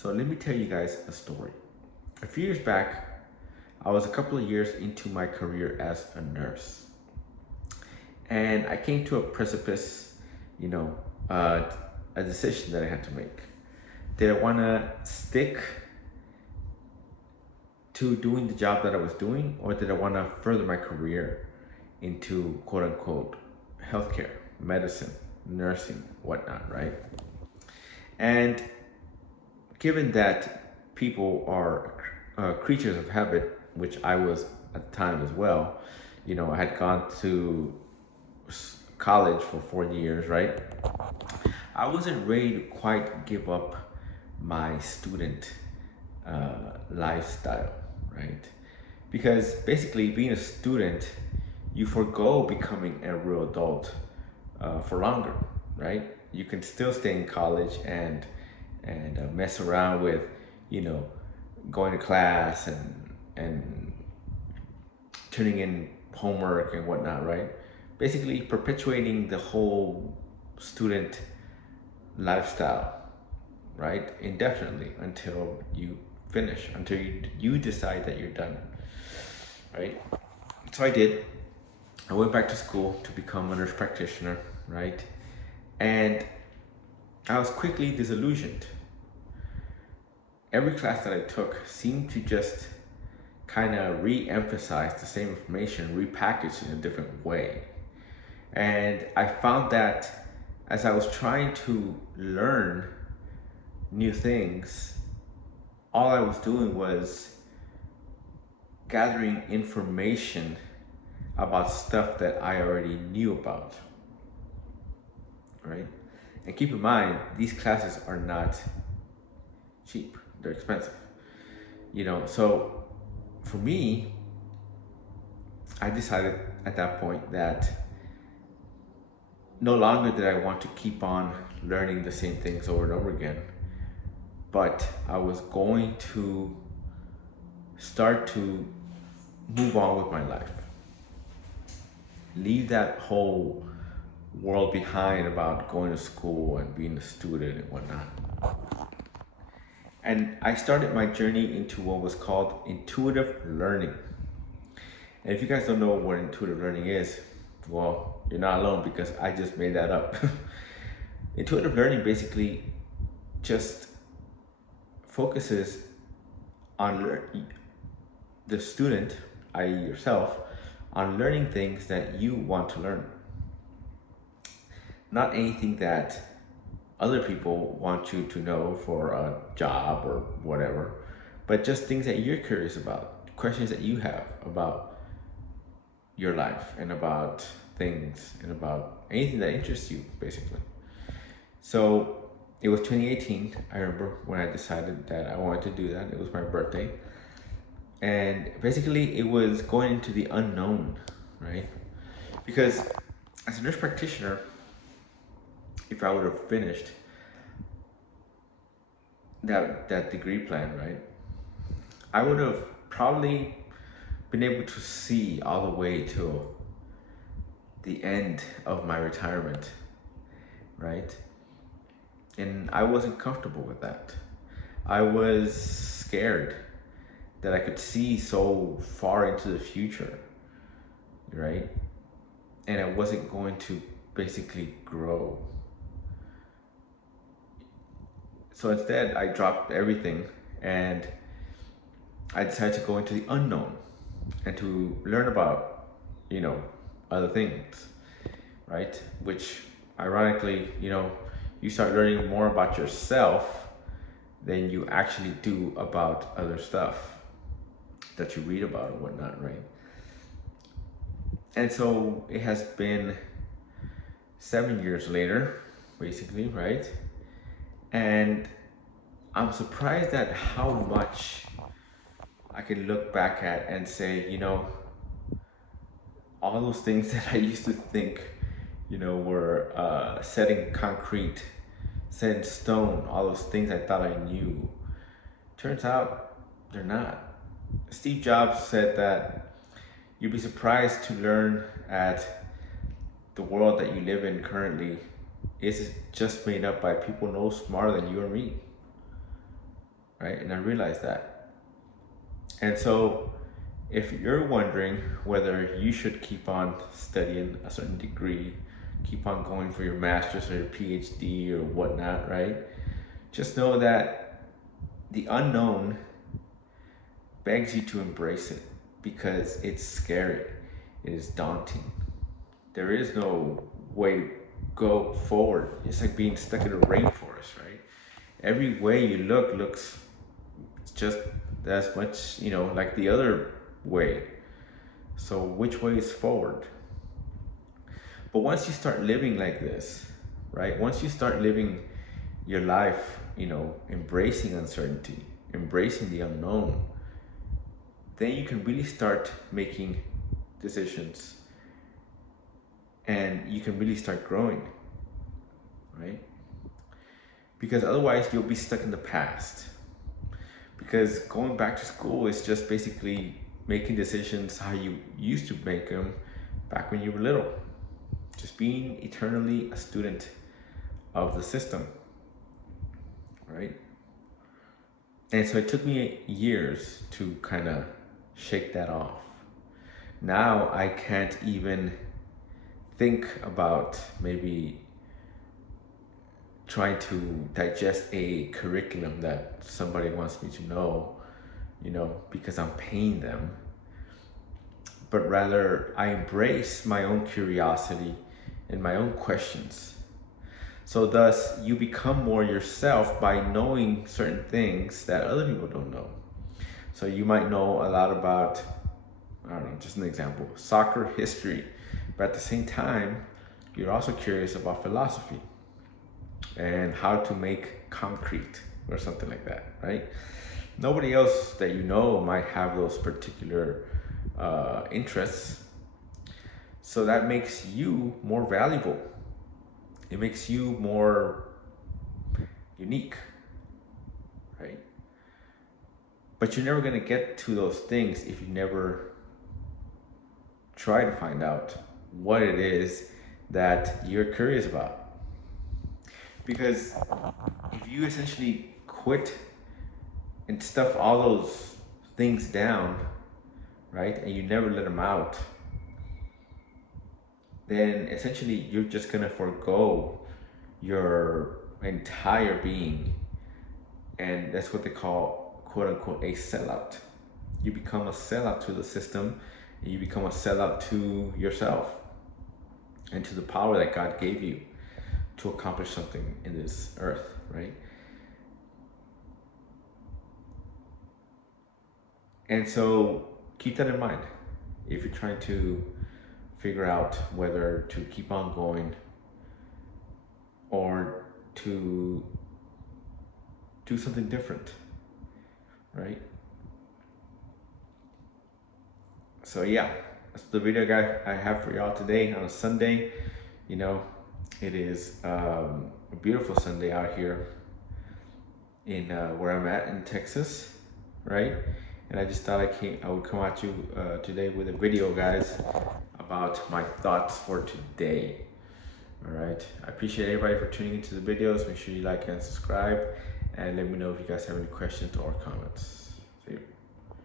So let me tell you guys a story. A few years back, I was a couple of years into my career as a nurse. And I came to a precipice, you know, uh, a decision that I had to make. Did I want to stick to doing the job that I was doing, or did I want to further my career into quote unquote healthcare, medicine, nursing, whatnot, right? And given that people are creatures of habit, which I was at the time as well, I had gone to college for 4 years, right? I wasn't ready to quite give up my student lifestyle, right? Because basically, being a student, you forego becoming a real adult for longer, right? You can still stay in college and mess around with, you know, going to class and turning in homework and whatnot, right? Basically, perpetuating the whole student lifestyle, right? Indefinitely until you finish, until you decide that you're done, right? So I did. I went back to school to become a nurse practitioner, right? And I was quickly disillusioned. Every class that I took seemed to just kind of re-emphasize the same information, repackaged in a different way. And I found that as I was trying to learn new things, all I was doing was gathering information about stuff that I already knew about, right? And keep in mind, these classes are not cheap, they're expensive. So for me, I decided at that point that no longer did I want to keep on learning the same things over and over again, but I was going to start to move on with my life. Leave that whole world behind about going to school and being a student and whatnot. And I started my journey into what was called intuitive learning. And if you guys don't know what intuitive learning is, well, you're not alone because I just made that up. Intuitive learning basically just focuses on the student, i.e., yourself, on learning things that you want to learn. Not anything that other people want you to know for a job or whatever, but just things that you're curious about, questions that you have about your life and about things and about anything that interests you, basically. So it was 2018, I remember, when I decided that I wanted to do that. It was my birthday. And basically, it was going into the unknown, right? Because as a nurse practitioner, if I would have finished that degree plan, right, I would have probably been able to see all the way to the end of my retirement, right? And I wasn't comfortable with that. I was scared that I could see so far into the future, right? And I wasn't going to basically grow. So instead, I dropped everything and I decided to go into the unknown and to learn about, other things, right? Which ironically, you start learning more about yourself than you actually do about other stuff that you read about or whatnot, right? And so it has been 7 years later, basically, right? And I'm surprised at how much I can look back at and say, all those things that I used to think, were set in concrete, set in stone, all those things I thought I knew, turns out they're not. Steve Jobs said that you'd be surprised to learn at the world that you live in currently is just made up by people no smarter than you or me. right? And I realized that. And so if you're wondering whether you should keep on studying a certain degree, keep on going for your master's or your PhD or whatnot, right? Just know that the unknown begs you to embrace it because it's scary. It is daunting. There is no way to go forward. It's like being stuck in a rainforest, right? Every way you look looks just as much, like the other way. So which way is forward? But once you start living like this, right? Once you start living your life, embracing uncertainty, embracing the unknown, then you can really start making decisions and you can really start growing, right? Because otherwise you'll be stuck in the past. Because going back to school is just basically making decisions how you used to make them back when you were little. Just being eternally a student of the system, right? And so it took me years to kind of shake that off. Now I can't even think about maybe trying to digest a curriculum that somebody wants me to know, because I'm paying them. But rather, I embrace my own curiosity and my own questions. So thus, you become more yourself by knowing certain things that other people don't know. So you might know a lot about, I don't know, just an example, soccer history. But at the same time, you're also curious about philosophy and how to make concrete or something like that, right? Nobody else that you know might have those particular interests. So that makes you more valuable. It makes you more unique, right? But you're never gonna get to those things if you never try to find out what it is that you're curious about. Because if you essentially quit and stuff all those things down, right, and you never let them out, then essentially you're just gonna forego your entire being. And that's what they call, quote unquote, a sellout. You become a sellout to the system, and you become a sellout to yourself and to the power that God gave you to accomplish something in this earth, right? And so keep that in mind if you're trying to figure out whether to keep on going or to do something different, right? So yeah, that's the video I have for y'all today on a Sunday. It is a beautiful Sunday out here in where I'm at in Texas, right? And I just thought I would come at you today with a video, guys, about my thoughts for today. All right, I appreciate everybody for tuning into the videos. Make sure you like and subscribe, and let me know if you guys have any questions or comments. See you.